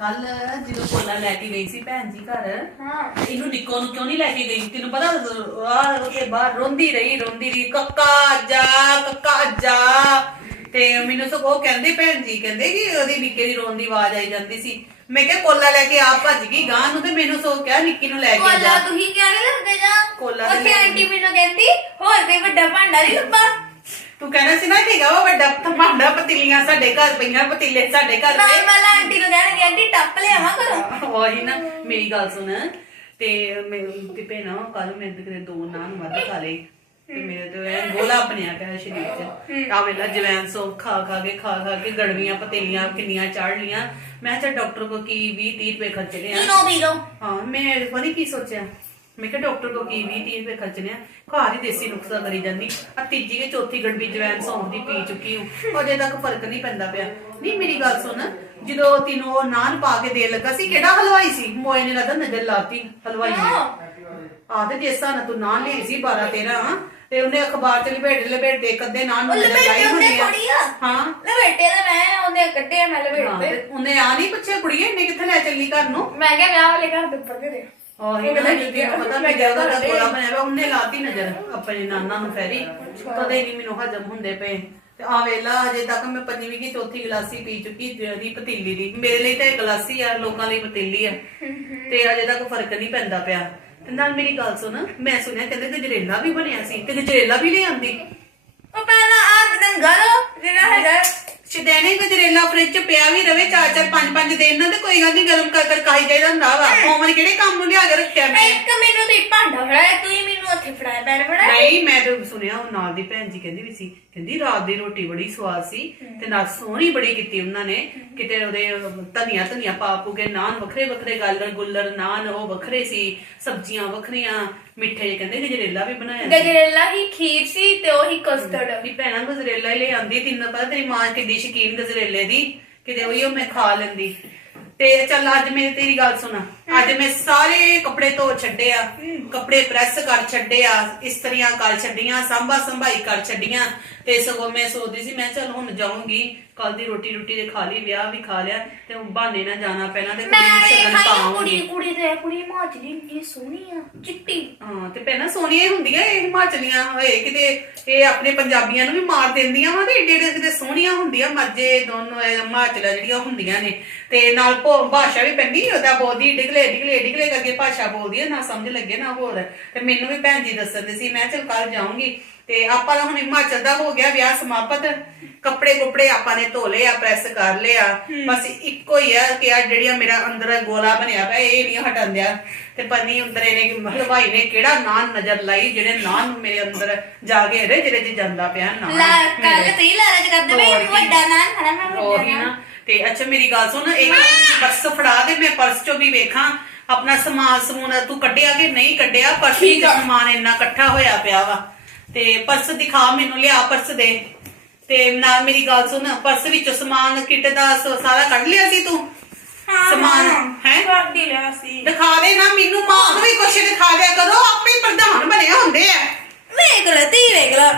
ਕੱਲ ਜਦੋਂ ਕੋਲਾ ਲੈ ਕੇ ਗਈ ਸੀ ਭੈਣ ਜੀ ਘਰ ਹਾਂ। ਇਹਨੂੰ ਨਿੱਕੋ ਨੂੰ ਕਿਉਂ ਨਹੀਂ ਲੈ ਕੇ ਗਈ? ਤੈਨੂੰ ਪਤਾ ਆ ਉਹਦੇ ਬਾਹਰ ਰੋਂਦੀ ਰਹੀ ਰੋਂਦੀ ਰਹੀ ਕੱਕਾ ਜਾ ਕੱਕਾ ਜਾ। ਤੇ ਮੈਨੂੰ ਤਾਂ ਉਹ ਕਹਿੰਦੇ ਭੈਣ ਜੀ ਕਹਿੰਦੇ ਕਿ ਉਹਦੀ ਨਿੱਕੇ ਦੀ ਰੋਣ ਦੀ ਆਵਾਜ਼ ਆਈ ਜਾਂਦੀ ਸੀ। ਮੈਂ ਕਿਹਾ ਕੋਲਾ ਲੈ ਕੇ ਆਪ ਭੱਜ ਗਈ ਗਾਂ ਨੂੰ ਤੇ ਮੈਨੂੰ ਸੋ ਕਿਹਾ ਨਿੱਕੀ ਨੂੰ ਲੈ ਕੇ ਕੋਲਾ ਜਾ। ਤੁਸੀਂ ਕਿਆ ਲੱਗਦੇ ਜਾ? ਕੋਲਾ ਤੇ ਉੱਥੇ ਆਂਟੀ ਮੈਨੂੰ ਕਹਿੰਦੀ ਹੋਰ ਕੋਈ ਵੱਡਾ ਭਾਂਡਾ ਨਹੀਂ ਲੱਭਾ ਤੂੰ ਕਹਿੰਦਾ ਸੀ ਨਾ ਆ ਉਹ ਵੱਡਾ ਭਾਂਡਾ ਪਤੀਲੀਆਂ ਸਾਡੇ ਘਰ ਪਈਆਂ ਪਤੀਲੇ ਸਾਡੇ ਘਰ ਪਏ। ਵਾਲਾ ਆਂਟੀ ਨੂੰ ਕਹਿਣਗੇ ਆਂਟੀ ਟੱਪ ਲਿਆਵਾਂ ਕਰੋ ਉਹੀ ਨਾ ਮੇਰੀ ਗੱਲ ਸੁਣ। ਤੇ ਮੇਰੀ ਤੇ ਭੈਣਾ ਕੱਲ ਮੈਂ ਤੇ ਕਿਤੇ ਦੋ ਨਾਨ ਵੱਧ ਖਾ ਲਈ ਤੇ ਮੇਰੇ ਤੇ ਐਂ ਗੋਲਾ ਬਣਿਆ ਪਿਆ ਸਰੀਰ 'ਚ। ਆ ਵੇਲਾ ਜਵੈਨ ਸੋ ਖਾ ਖਾ ਕੇ ਖਾ ਖਾ ਕੇ ਗੜਵੀਆਂ ਪਤੀਲੀਆਂ ਕਿੰਨੀਆਂ ਚੜ ਲੀਆਂ ਮੈਂ ਚੱਲ ਡਾਕਟਰ ਕੋ ਕੀ 20 30 ਰੁਪਏ ਖਰਚਣੇ ਆ। ਪੀਣੋ ਪੀ ਲਓ? ਹਾਂ ਮੈਂ ਪਤਾ ਨੀ ਕੀ ਸੋਚਿਆ। ਮੈਂ ਕਿਹਾ ਡਾਕਟਰ ਕੋ ਕੀ 20 30 ਰੁਪਏ ਖਰਚਣੇ ਆ। ਘਰ ਹੀ ਦੇਸੀ ਨੁਕਸਾ ਕਰੀ ਜਾਂਦੀ। ਆ ਤੀਜੀ ਕੇ ਚੌਥੀ ਗੜਬੀ ਜਵੈਨ ਸੌਂਫ ਦੀ ਪੀ ਚੁੱਕੀ ਹੂੰ। ਅਜੇ ਤੱਕ ਫ਼ਰਕ ਨਹੀਂ ਪੈਂਦਾ ਪਿਆ। ਨਹੀਂ ਮੇਰੀ ਗੱਲ ਸੁਣ। ਜਦੋਂ ਤੈਨੂੰ ਉਹ ਨਾਨ ਪਾ ਕੇ ਦੇ ਲੱਗਾ ਸੀ ਕਿਹੜਾ ਹਲਵਾਈ ਸੀ? ਮੋਏ ਨੇ ਲੱਗਦਾ ਨਜ਼ਰ ਲਾਤੀ ਹਲਵਾਈ ਨੇ। ਆ ਤੇ ਜਿਸ ਤਰ੍ਹਾਂ ਤੂੰ ਨਾਨ ਲਈ ਸੀ 12 13 ਤੇ ਉਹਨੇ ਅਖਬਾਰ ਚ ਲਪੇਟ ਲਪੇਟ ਦੇ ਕੱਦੇ ਨਾਨ ਨੂੰ ਉਹਨੇ ਹੁੰਦੀ ਆ। ਹਾਂ। ਲਪੇਟੇ ਤਾਂ ਮੈਂ ਉਹਨੇ ਕੱਟੇ ਮੈਂ ਲਪੇਟੇ। ਤੇ ਉਹਨੇ ਆ ਨਹੀਂ ਪੁੱਛਿਆ ਕੁੜੀਏ ਇਹਨੇ ਕਿੱਥੇ ਲੈ ਚੱਲੀ ਘਰ ਨੂੰ? ਮੈਂ ਕਿਹਾ ਵਿਆਹ ਵਾਲੇ ਘਰ ਦੇ ਉੱਪਰ ਦੇ ਦੇ ਉਹੀ ਉਹ ਨਾ ਕਹਿੰਦਾ ਜਿੱਦੀ ਨੂੰ ਪਤਾ ਮੈਂ ਗਿਆ ਉਹਦਾ ਗੋਲਾ ਬਣਿਆ ਵਾ ਉਹਨੇ ਲਾਤੀ ਨਜ਼ਰ ਆਪਣੇ ਨਾਨਾ ਨੂੰ ਫੈਰੀ। ਕਦੇ ਨਹੀਂ ਮੈਨੂੰ ਹਜਮ ਹੁੰਦੇ ਪਏ। ਤੇ ਆ ਵੇਲਾ ਅਜੇ ਤੱਕ ਮੈਂ ਪੰਜਵੀਂ ਕੀ ਚੌਥੀ ਗਲਾਸੀ ਪੀ ਚੁੱਕੀ ਦੀ ਪਤੀਲੀ ਦੀ। ਮੇਰੇ ਲਈ ਤਾਂ ਇਹ ਗਲਾਸੀ ਆ ਲੋਕਾਂ ਲਈ ਪਤੀਲੀ ਆ। ਤੇ ਅਜੇ ਤੱਕ ਫ਼ਰਕ ਨਹੀਂ ਪੈਂਦਾ ਪਿਆ। ਤੇ ਨਾਲ ਮੇਰੀ ਗੱਲ ਸੁਣ ਮੈਂ ਸੁਣਿਆ ਕਹਿੰਦੇ ਗਜਰੇਲਾ ਵੀ ਬਣਿਆ ਸੀ ਤੇ ਗਜਰੇਲਾ ਵੀ ਲੈ ਆਂਦੀ ਉਹ ਪਹਿਲਾਂ ਆ ਦੰਗਲ ਜਿਹੜਾ ਹੈਗਾ ਸ਼ਦੈਨੇ ਗਜਰੇਲਾ ਫ੍ਰਿਜ ਚ ਪਿਆ ਵੀ ਰਵੇ ਚਾਰ ਚਾਰ ਪੰਜ ਪੰਜ ਦਿਨ ਨਾ ਤੇ ਕੋਈ ਗੱਲ ਨਹੀਂ ਗਰਮ ਕਰ ਕਰ ਖਾਈ ਜਾਈਦਾ ਹੁੰਦਾ ਵਾ। ਮੋਮਨ ਕਿਹੜੇ ਕੰਮ ਨੂੰ ਲਿਆ ਕੇ ਰੱਖਿਆ ਮੈਂ? ਇੱਕ ਮੈਨੂੰ ਤੇ ਭਾਂਡਾ ਫੜਾਇਆ ਤੂੰ ਹੀ ਮੈਨੂੰ ਉੱਥੇ ਫੜਾਇਆ ਪੈਰ ਫੜਾਇਆ। ਨਹੀਂ ਮੈਂ ਤਾਂ ਸੁਣਿਆ ਉਹ ਨਾਲ ਦੀ ਭੈਣ ਜੀ ਕਹਿੰਦੀ ਵੀ ਸੀ ਕਹਿੰਦੀ ਰਾਤ ਦੀ ਰੋਟੀ ਬੜੀ ਸਵਾਦ ਸੀ ਤੇ ਨਾਲ ਸੋਹਣੀ ਬੜੀ ਕੀਤੀ ਉਹਨਾਂ ਨੇ। ਕਿਤੇ ਉਹਦੇ ਧਨੀਆ ਧਨੀਆ ਪਾ ਪੂ ਕੇ ਨਾਨ ਵੱਖਰੇ ਵੱਖਰੇ ਗਾਲਰ ਗੁੱਲਰ ਨਾਨ ਉਹ ਵੱਖਰੇ ਸੀ ਸਬਜ਼ੀਆਂ ਵੱਖਰੀਆਂ ਮਿੱਠੇ ਜਿਹੇ ਕਹਿੰਦੇ ਗਜਰੇਲਾ ਵੀ ਬਣਾਇਆ ਸੀ। ਗਜਰੇਲਾ ਹੀ ਖੀਰ ਸੀ ਤੇ ਉਹੀ ਕਸਟਰਡ ਵੀ ਭੈਣਾਂ ਗਜਰੇਲਾ ਹੀ ਲੈ ਆਂਦੀ ਤੈਨੂੰ ਪਤਾ ਤੇਰੀ ਮਾਂ ਕਿੱਡੀ ਸ਼ਕੀਨ ਗਜਰੇਲੇ ਦੀ, ਕਿਤੇ ਉਹੀ ਮੈਂ ਖਾ ਲੈਂਦੀ। ਤੇ ਚੱਲ ਅੱਜ ਮੇਰੀ ਤੇਰੀ ਗੱਲ ਸੁਣਾ। ਅੱਜ ਮੈਂ ਸਾਰੇ ਕੱਪੜੇ ਧੋ ਛੱਡੇ ਆ ਕੱਪੜੇ ਪ੍ਰੈਸ ਕਰ ਛੱਡੇ ਆ ਇਸਤਰੀਆਂ ਕਰ ਛੱਡੀਆਂ ਸੰਭਾ ਸੰਭਾਈ ਕਰ ਛੱਡੀਆਂ। ਤੇ ਸਗੋਂ ਮੈਂ ਸੋਚਦੀ ਸੀ ਮੈਂ ਚੱਲ ਹੁਣ ਜਾਊਂਗੀ ਕੱਲ ਦੀ ਰੋਟੀ ਰੋਟੀ ਦੇ ਖਾ ਲਈ ਵਿਆਹ ਵੀ ਖਾ ਲਿਆ ਤੇ ਹੁਣ ਬਹਾਨੇ ਨਾ ਜਾਣਾ ਪਹਿਲਾਂ ਤੇ ਕੁੜੀ ਨੂੰ ਮੈਂ ਸ਼ਗਨ ਇਹ ਖਾਈ ਪਾਉਂਗੀ ਕੁੜੀ ਕੁੜੀ ਤੇ ਕੁੜੀ ਇੰਨੀ ਸੋਹਣੀ ਆ ਚਿੱਟੀ। ਹਾਂ ਤੇ ਪਹਿਲਾਂ ਸੋਹਣੀਆਂ ਹੀ ਹੁੰਦੀਆਂ ਇਹ ਹਿਮਾਚਲੀਆਂ ਹੋਏ ਕਿਤੇ ਇਹ ਆਪਣੇ ਪੰਜਾਬੀਆਂ ਨੂੰ ਵੀ ਮਾਰ ਦਿੰਦੀਆਂ ਵਾ ਤੇ ਏਡੇ ਏਡੇ ਕਿਤੇ ਸੋਹਣੀਆਂ ਹੁੰਦੀਆਂ ਮਰਜੇ ਦੋਨੋਂ ਇਹ ਹਿਮਾਚਲ ਜਿਹੜੀਆਂ ਹੁੰਦੀਆਂ ਨੇ। ਤੇ ਨਾਲ ਭੋ- ਭਾਸ਼ਾ ਵੀ ਪੈਂਦੀ ਉਹਦਾ ਬੋਦੀ ਡਿਗਲੇ ਡਿਗਲੇ ਡਿਗਲੇ ਕਰਕੇ ਭਾਸ਼ਾ ਬੋਲਦੀ ਹੈ ਨਾ ਸਮਝ ਲੱਗੇ ਨਾ ਹੋਰ। ਤੇ ਮੈਨੂੰ ਵੀ ਭੈਣ ਜੀ ਦੱਸਦੇ ਸੀ ਮੈਂ ਚਲ ਕੱਲ ਜਾਊਂਗੀ। ਤੇ ਆਪਾਂ ਦਾ ਹੁਣ ਹਿਮਾਚਲ ਦਾ ਹੋ ਗਿਆ ਵਿਆਹ ਸਮਾਪਤ। ਕੱਪੜੇ ਕੁਪੜੇ ਆਪਾਂ ਨੇ ਧੋ ਲਏ ਆ ਪ੍ਰੈਸ ਕਰ ਲਿਆ ਬਸ ਇੱਕੋ ਹੀ ਆ ਕਿ ਆ ਜਿਹੜੀਆਂ ਮੇਰਾ ਅੰਦਰ ਗੋਲਾ ਬਣਿਆ ਪਿਆ ਇਹ ਨਹੀਂ ਹਟਣ ਦਿਆ। ਤੇ ਪਨੀ ਅੰਦਰੇ ਨੇ ਹਲਵਾਈ ਨੇ ਕਿਹੜਾ ਨਾਨ ਨਜ਼ਰ ਲਾਈ ਜਿਹੜੇ ਨਾਨ ਮੇਰੇ ਅੰਦਰ ਜਾ ਕੇ ਰੇ ਜਿਹੜੇ ਚ ਜਾਂਦਾ ਪਿਆ ਨਾਨ ਲਾ ਕੱਲ। ਤੇ ਹੀ ਲਾਲਚ ਕਰਦੇ ਬਈ। ਵੱਡਾ ਨਾਂ ਖੜਾ ਮੈਂ ਵੱਡਾ ਨਾਂ। ਨਾ। ਤੇ ਅੱਛਾ ਮੇਰੀ ਗੱਲ ਸੁਣ ਇੱਕ ਦੇ ਮੈਂ ਪਰਸ ਚੋਂ ਵੀ ਵੇਖਾਂ ਆਪਣਾ ਸਮਾਨ ਸਮੂਨ ਤੂੰ ਕੱਢਿਆ ਕਿ ਨਹੀਂ ਕੱਢਿਆ? ਪਰਸ ਵਿੱਚ ਸਮਾਨ ਇੰਨਾ ਇਕੱਠਾ ਹੋਇਆ ਪਿਆ ਵਾ। ਤੇ ਪਰਸ ਦਿਖਾ ਮੈਨੂੰ ਲਿਆ ਪਰਸ ਦੇ। ਤੇ ਨਾਲ ਮੇਰੀ ਗੱਲ ਸੁਣ ਪਰਸ ਵਿੱਚੋਂ ਸਮਾਨ ਕਿੱਟ ਦਾ ਸ- ਸਾਰਾ ਕੱਢ ਲਿਆ ਸੀ ਤੂੰ? ਸਮਾਨ ਹੈ ਵੱਡੀ ਲਿਆ ਸੀ। ਦਿਖਾ ਦੇ ਨਾ ਮੈਨੂੰ ਮਾਂ ਨੂੰ ਵੀ ਕੁਛ ਦਿਖਾ ਦਿਆ ਕਰੋ ਆਪੇ ਹੀ ਪ੍ਰਧਾਨ ਬਣੇ ਹੁੰਦੇ ਆ। ਵੇਖ ਲੈ ਤੀ ਵੇਖ ਲੈ।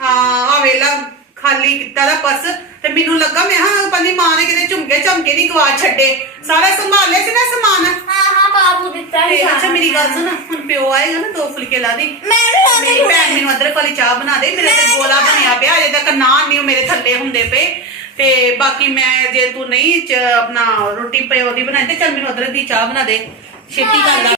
ਹਾਂ ਆ ਵੇਲਾ ਖਾਲੀ ਕੀਤਾ ਦਾ ਪਰਸ। ਤੇ ਮੈਨੂੰ ਲੱਗਾ ਮੈਂ ਹਾਂ ਪੰਨੀ ਮਾਂ ਨੇ ਕਿਤੇ ਝੁਮਕੇ ਝਮਕੇ ਨਹੀਂ ਗਵਾ ਛੱਡੇ। ਸਾਰਾ ਸੰਭਾਲਿਆ ਸੀ ਨਾ ਸਮਾਨ। ਹਾਂ ਹਾਂ ਬਾਬੂ ਦਿੱਤਾ ਤੇ ਸੀ ਅੱਛਾ ਮੇਰੀ ਗੱਲ ਸੁਣ ਹੁਣ ਪਿਓ ਆਏਗਾ ਨਾ ਦੋ ਫੁਲਕੇ ਲਾ ਦੇ। ਮੈਂ ਵੀ ਲਾ ਮੇਰੀ ਦੇ ਭੈਣ ਮੈਨੂੰ ਅਦਰਕ ਵਾਲੀ ਚਾਹ ਬਣਾ ਦੇ ਮੇਰੇ ਤੇ ਗੋਲਾ ਬਣਿਆ ਪਿਆ ਅਜੇ ਤੱਕ ਨਾਨ ਨਹੀਂ ਮੇਰੇ ਥੱਲੇ ਹੁੰਦੇ ਪਏ। ਤੇ ਬਾਕੀ ਮੈਂ ਜੇ ਤੂੰ ਨਹੀਂ ਚ- ਆਪਣਾ ਰੋਟੀ ਪਿਓ ਦੀ ਬਣਾਈ ਤੇ ਚੱਲ ਮੈਨੂੰ ਅਦਰਕ ਦੀ ਚਾਹ ਬਣਾ ਦੇ। ਛੇਤੀ ਕਰ ਲਾ।